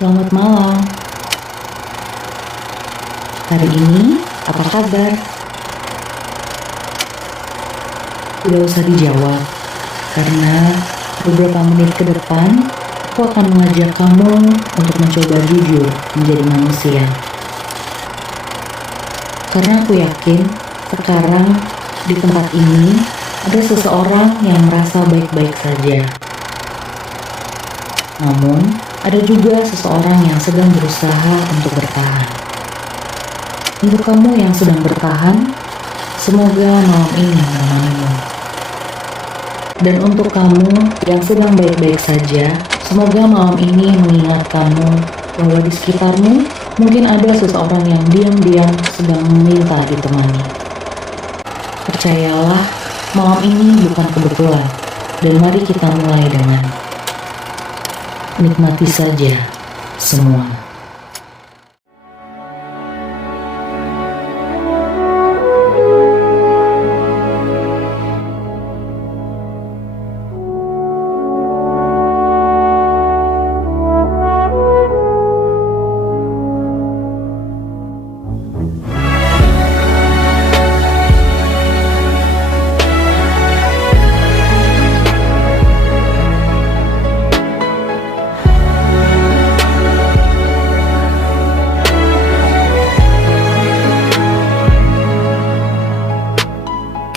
Selamat malam. Hari ini apa kabar? Tidak usah dijawab, karena beberapa menit ke depan aku akan mengajak kamu untuk mencoba jujur menjadi manusia. Karena aku yakin sekarang di tempat ini ada seseorang yang merasa baik-baik saja. Namun, ada juga seseorang yang sedang berusaha untuk bertahan. Untuk kamu yang sedang bertahan, semoga malam ini menemanimu. Dan untuk kamu yang sedang baik-baik saja, semoga malam ini mengingat kamu bahwa di sekitarmu mungkin ada seseorang yang diam-diam sedang meminta ditemani. Percayalah, malam ini bukan kebetulan, dan mari kita mulai dengan nikmati saja semua.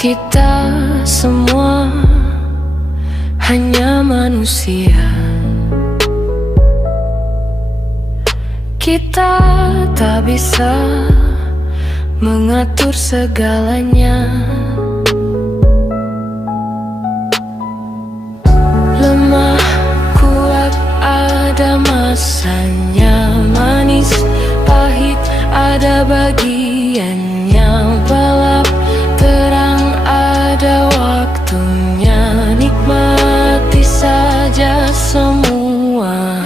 Kita semua hanya manusia. Kita tak bisa mengatur segalanya. Lemah, kuat, ada masanya. Manis, pahit, ada bagiannya. Gelap, terang, ada waktunya. Nikmati saja semua.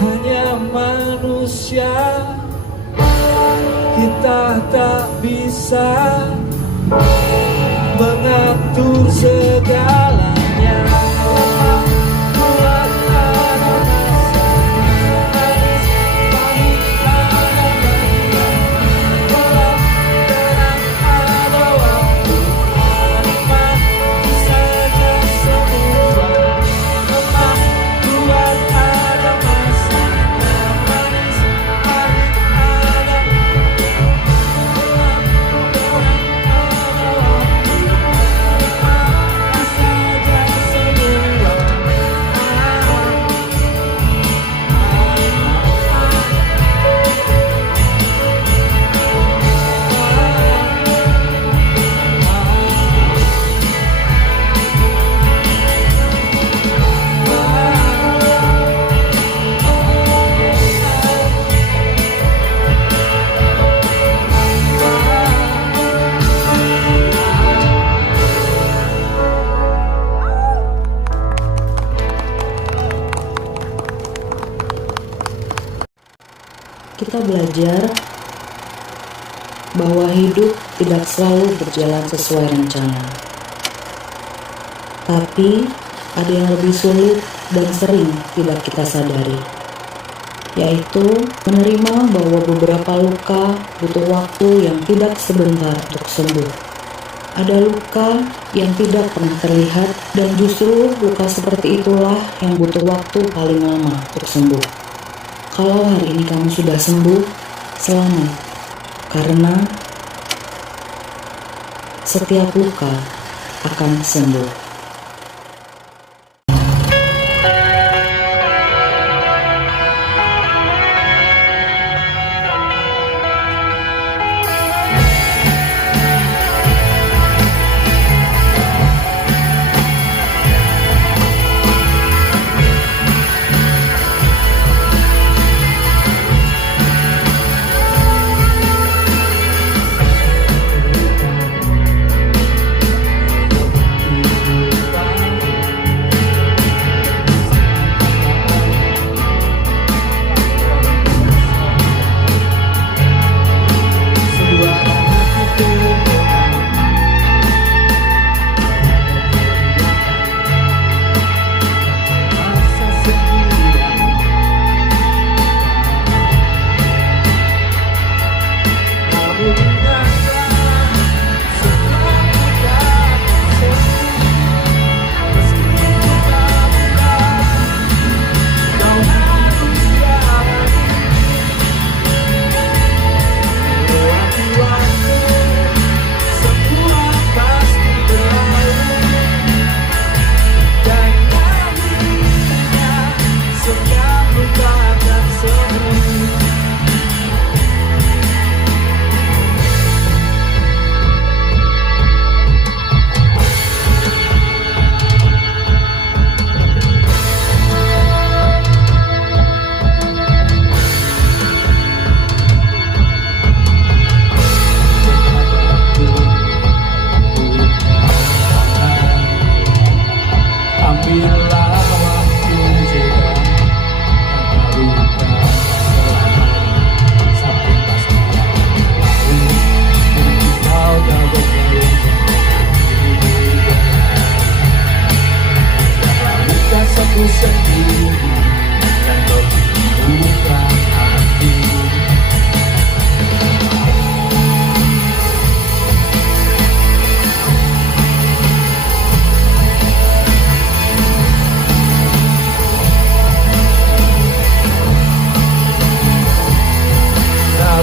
hanya manusia, kita tak bisa mengatur segalanya. Buat ada masa manis, pahit ada bahagia, walau tenang ada waktu, nikmati saja semua. Lemah buat ada masa manis, pahit ada kita belajar bahwa hidup tidak selalu berjalan sesuai rencana. Tapi ada yang lebih sulit dan sering tidak kita sadari, yaitu menerima bahwa beberapa luka butuh waktu yang tidak sebentar untuk sembuh. Ada luka yang tidak pernah terlihat, dan justru luka seperti itulah yang butuh waktu paling lama untuk sembuh. Kalau hari ini kamu sudah sembuh, selamat. Karena setiap luka akan sembuh.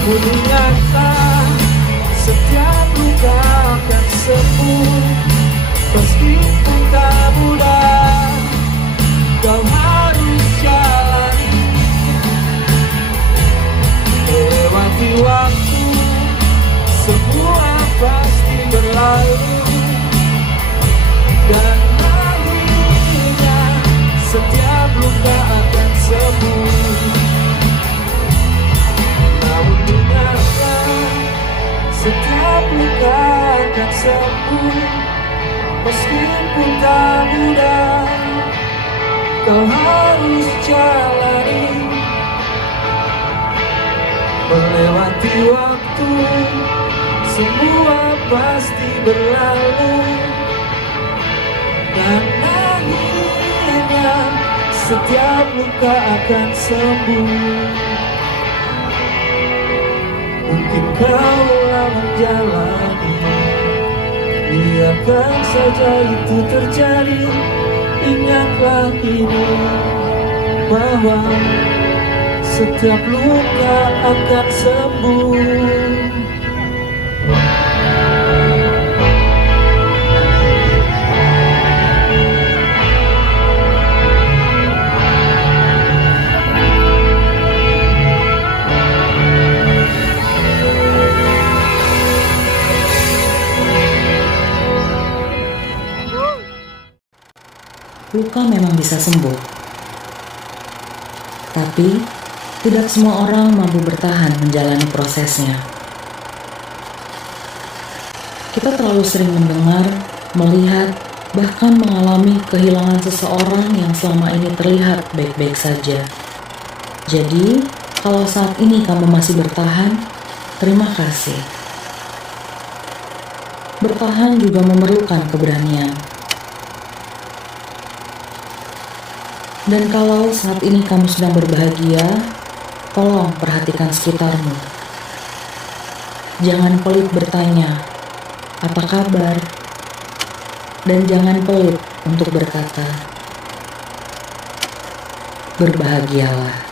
Namun ingatlah, setiap luka akan sembuh, meskipun tak mudah. Kau harus jalani, lewati waktu, semua pasti berlalu. Dan akhirnya setiap luka akan sembuh. Namun ingatlah, setiap luka akan sembuh, meskipun tak mudah. Kau harus jalani, semua pasti berlalu. Dan akhirnya setiap luka akan sembuh. Mungkin kau lelah menjalani, biarkan saja itu terjadi. Ingatlah ini, bahwa setiap luka akan sembuh. Luka memang bisa sembuh, tapi tidak semua orang mampu bertahan menjalani prosesnya. Kita terlalu sering mendengar, melihat, bahkan mengalami kehilangan seseorang yang selama ini terlihat baik-baik saja. Jadi, kalau saat ini kamu masih bertahan, terima kasih. Bertahan juga memerlukan keberanian. Dan kalau saat ini kamu sedang berbahagia, tolong perhatikan sekitarmu. Jangan pelit bertanya, apa kabar? Dan jangan pelit untuk berkata, berbahagialah.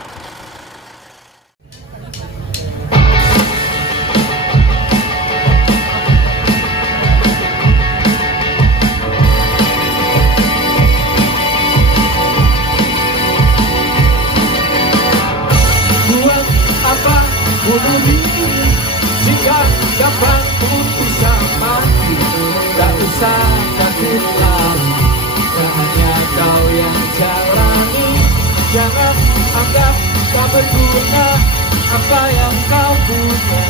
Bunuh diri jika gampang pun bisa mati. Tak usah takut lari, tak hanya kau yang jalani. Jangan anggap tak berguna apa yang kau punya.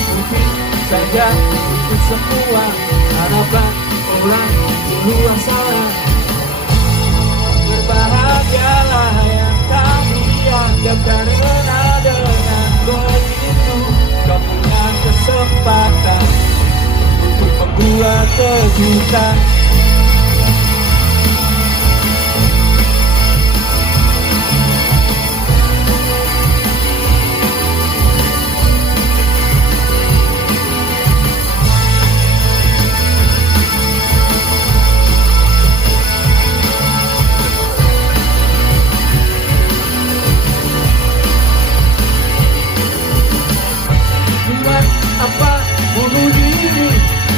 Mungkin saja itu semua harapan orang di luar sana. Berbahagialah yang kami anggap karena dengan begitu kau punya kesempatan untuk membuat kejutan. Apa bunuh diri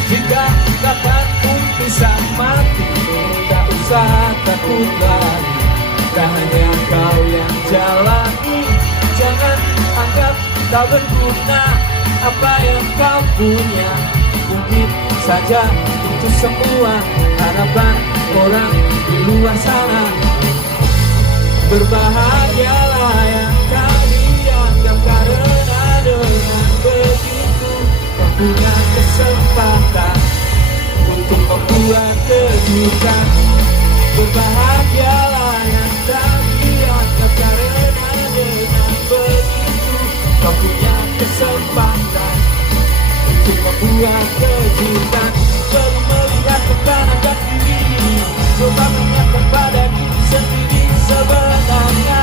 jika kapan pun bisa mati. Tak usah takut lagi, tak hanya kau yang jalani. Jangan anggap tak berguna apa yang kau punya. Mungkin saja itu semua harapan orang di luar sana. Berbahagialah yang kami anggap karena dengan begitu kau punya kesempatan untuk membuat kejutan. Berbahagialah yang kami anggap karena dengan begitu kau punya kesempatan untuk membuat kejutan. Belum melihat ke kanan dan kiri, coba mengingatkan pada diri sendiri sebenarnya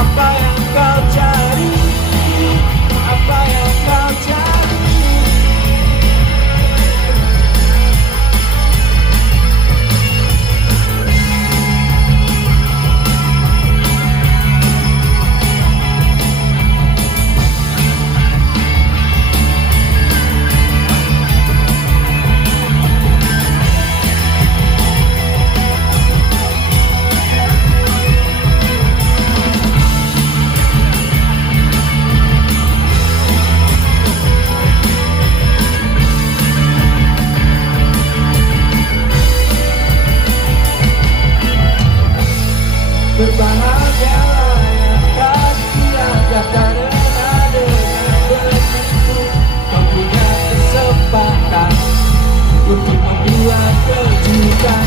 apa yang kau cari, apa yang kau cari. Berbahagialah yang kami anggap karena dengan begitu kau punya kesempatan untuk membuat kejutan.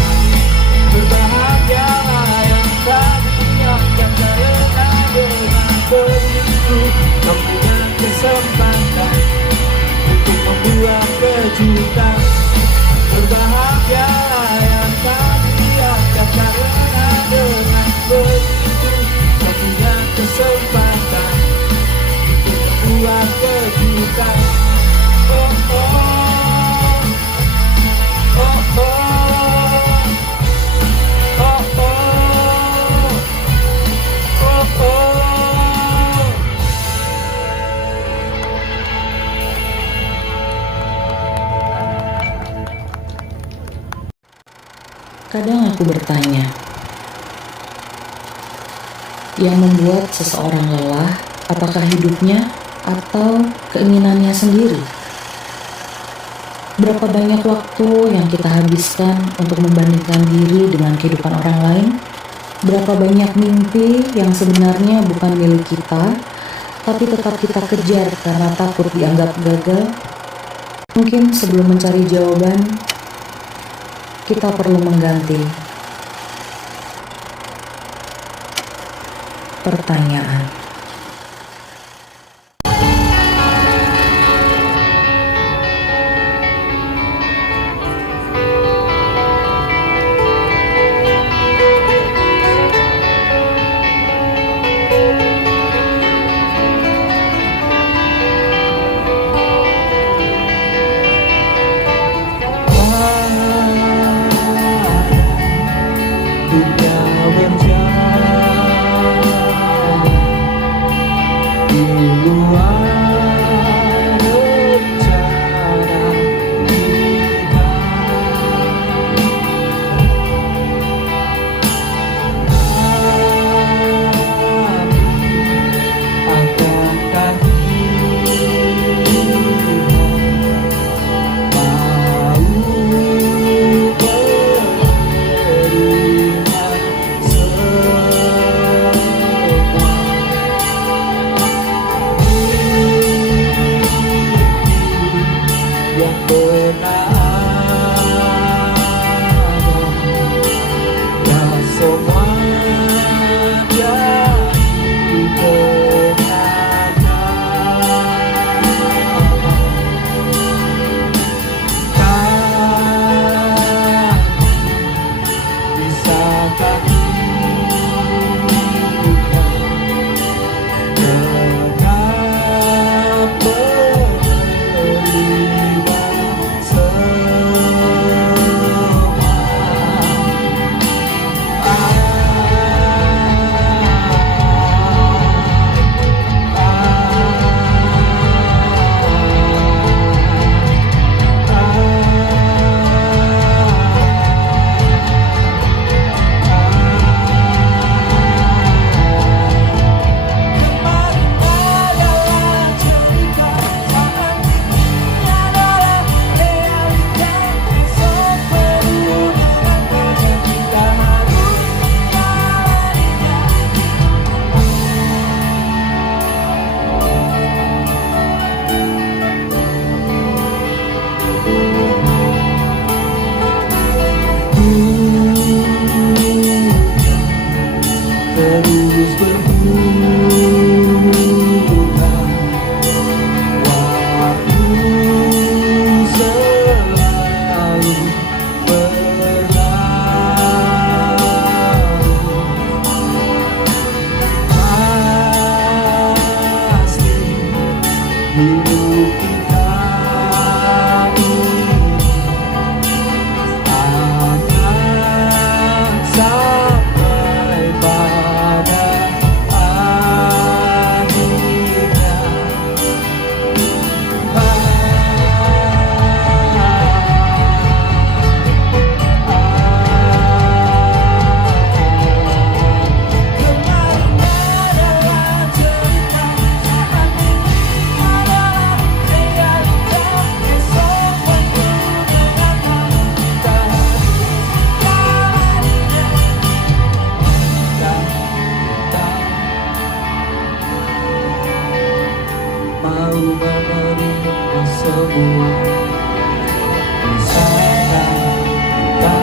Berbahagialah yang kami anggap karena dengan begitu kau punya kesempatan untuk membuat kejutan. kejutan. Berbahagia yang kami akan karena dengan begitu kau punya kesempatan untuk membuat kejutan. Oh oh, oh oh, oh oh, oh oh. Kadang aku bertanya, yang membuat seseorang lelah, apakah hidupnya atau keinginannya sendiri? Berapa banyak waktu yang kita habiskan untuk membandingkan diri dengan kehidupan orang lain? Berapa banyak mimpi yang sebenarnya bukan milik kita, tapi tetap kita kejar karena takut dianggap gagal? Mungkin sebelum mencari jawaban, kita perlu mengganti pertanyaan. Dunia berjalan di luar rencana kita. Akankah kita mau yang pernah ada dan semuanya dibenarkan. Bisakah kita tetap menerima terus berputar. Waktu selalu berlalu. Pasti hidup kita ini akan sampai pada akhirnya. Kemarin adalah cerita, saat ini adalah realita. Esok penuh dengan hal kita jalaninya. Dan kita mau menerima semua. Bisakah kita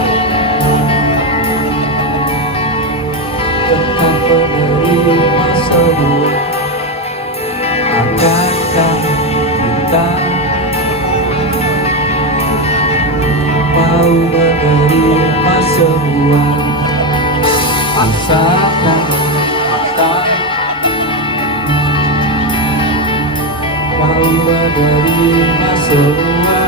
tetap menerima semua? Akankah kita seruan. Asalkan akan mau menerima seruan.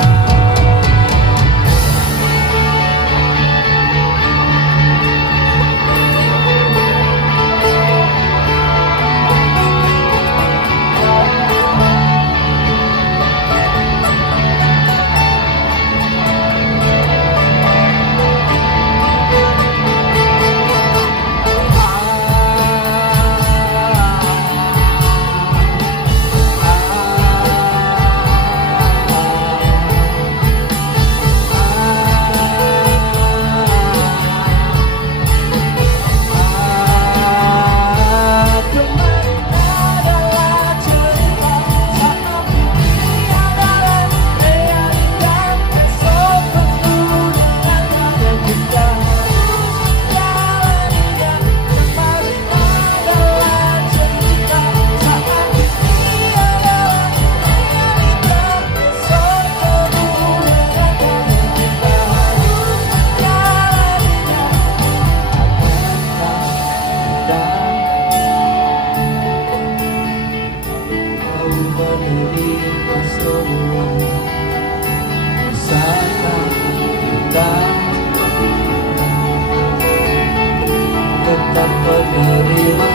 Tetap menerima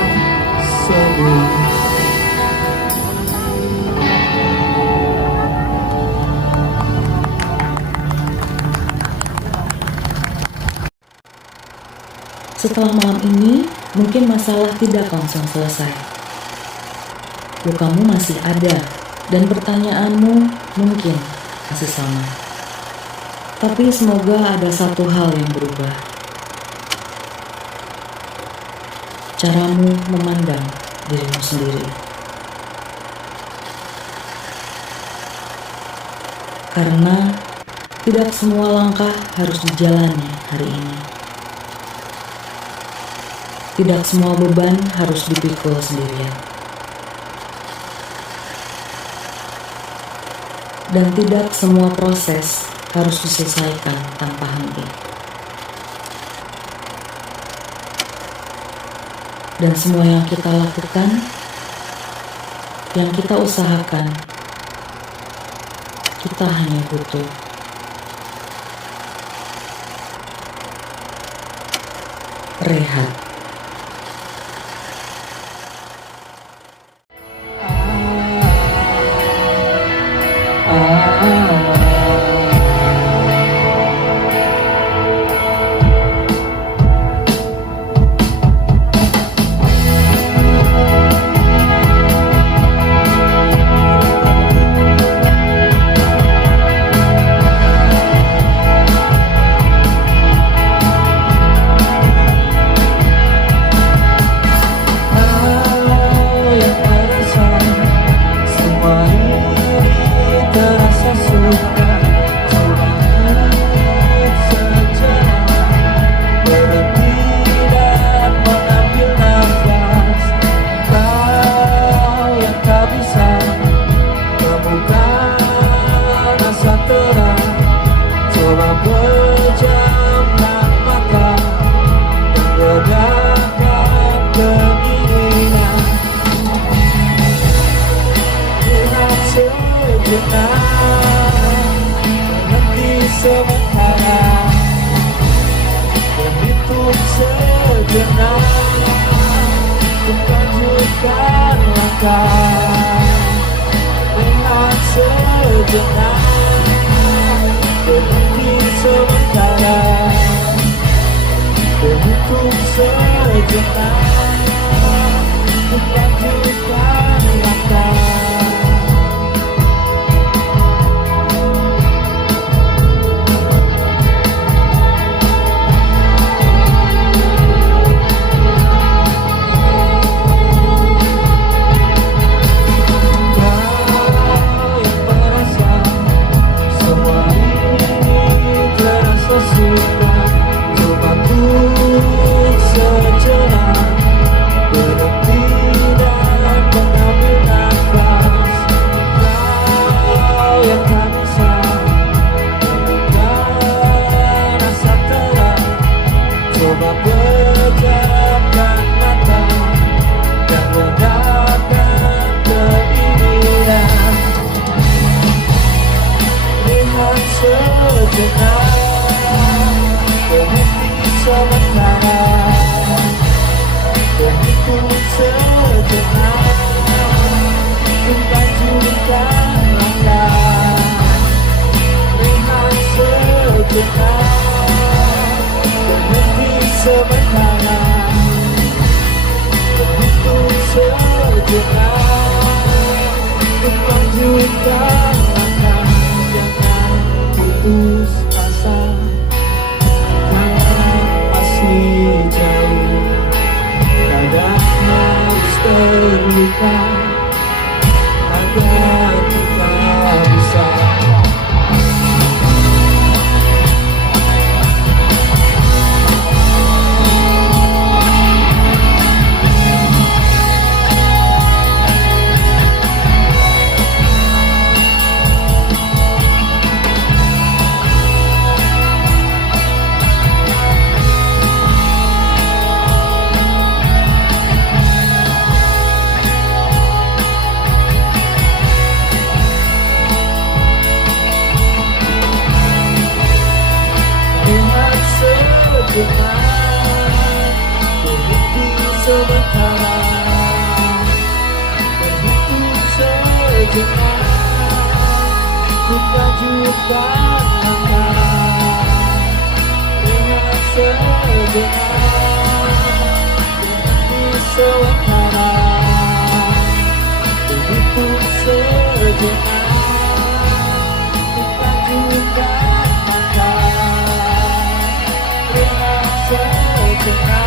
semua. Setelah malam ini, mungkin masalah tidak langsung selesai. Lukamu masih ada, dan pertanyaanmu mungkin masih sama. Tapi semoga ada satu hal yang berubah. Caramu memandang dirimu sendiri. Karena tidak semua langkah harus dijalani hari ini. Tidak semua beban harus dipikul sendirian. Dan tidak semua proses harus diselesaikan tanpa henti. Dan semua yang kita lakukan, yang kita usahakan, kita hanya butuh rehat. Berhenti sementara, berhitung sejenak, lanjutkan langkah. Rehat sejenak, berhenti sementara, berhitung sejenak, lanjutkan langkah. Coba ku sejenak. mata, rehat sejenak di sementara, begitu sejenak kita bukan mata, rehat sejenak.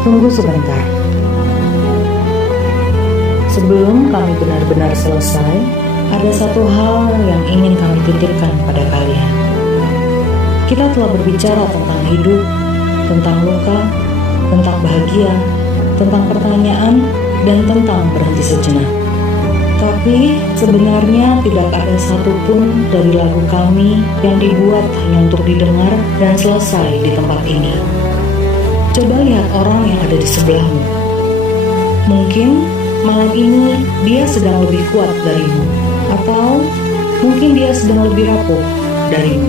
Tunggu sebentar. Sebelum kami benar-benar selesai, ada satu hal yang ingin kami titipkan pada kalian. Kita telah berbicara tentang hidup, tentang luka, tentang bahagia, tentang pertanyaan, dan tentang berhenti sejenak. Tapi sebenarnya tidak ada satupun dari lagu kami yang dibuat hanya untuk didengar dan selesai di tempat ini. Coba lihat orang yang ada di sebelahmu. Mungkin malam ini dia sedang lebih kuat darimu, atau mungkin dia sedang lebih rapuh darimu.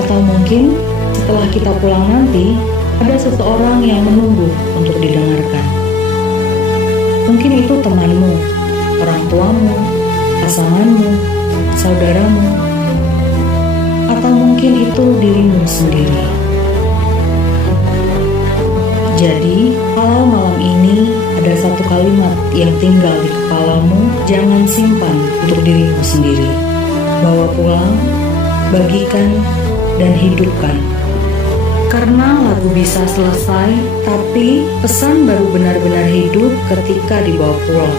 Atau mungkin setelah kita pulang nanti, ada seseorang yang menunggu untuk didengarkan. Mungkin itu temanmu, orang tuamu, pasanganmu, saudaramu, atau mungkin itu dirimu sendiri. Jadi, kalau malam ini ada satu kalimat yang tinggal di kepalamu, jangan simpan untuk dirimu sendiri. Bawa pulang, bagikan, dan hidupkan. Karena lagu bisa selesai, tapi pesan baru benar-benar hidup ketika dibawa pulang.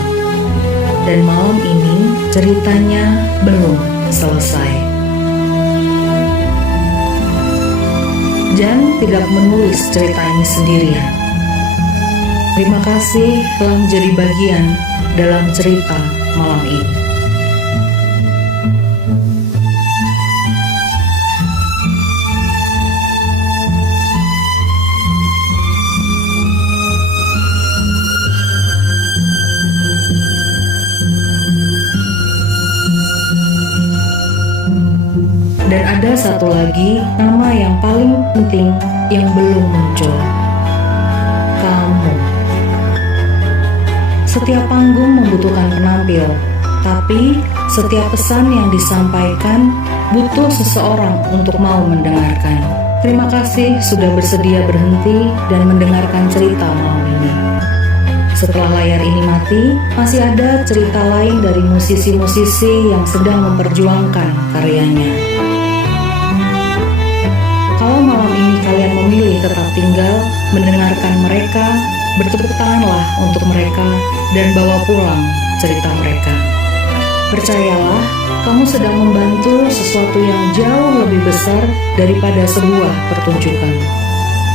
Dan malam ini ceritanya belum selesai. Jan tidak menulis cerita ini sendirian. Terima kasih telah menjadi bagian dalam cerita malam ini. Dan ada satu lagi nama yang paling penting yang belum muncul. Kamu. Setiap panggung membutuhkan penampil, tapi setiap pesan yang disampaikan butuh seseorang untuk mau mendengarkan. Terima kasih sudah bersedia berhenti dan mendengarkan cerita malam ini. Setelah layar ini mati, masih ada cerita lain dari musisi-musisi yang sedang memperjuangkan karyanya. Kalau malam ini kalian memilih tetap tinggal, mendengarkan mereka, bertepuk tanganlah untuk mereka, dan bawa pulang cerita mereka. Percayalah, kamu sedang membantu sesuatu yang jauh lebih besar daripada sebuah pertunjukan.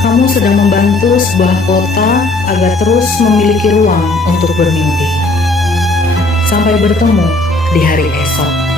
Kamu sedang membantu sebuah kota agar terus memiliki ruang untuk bermimpi. Sampai bertemu di hari esok.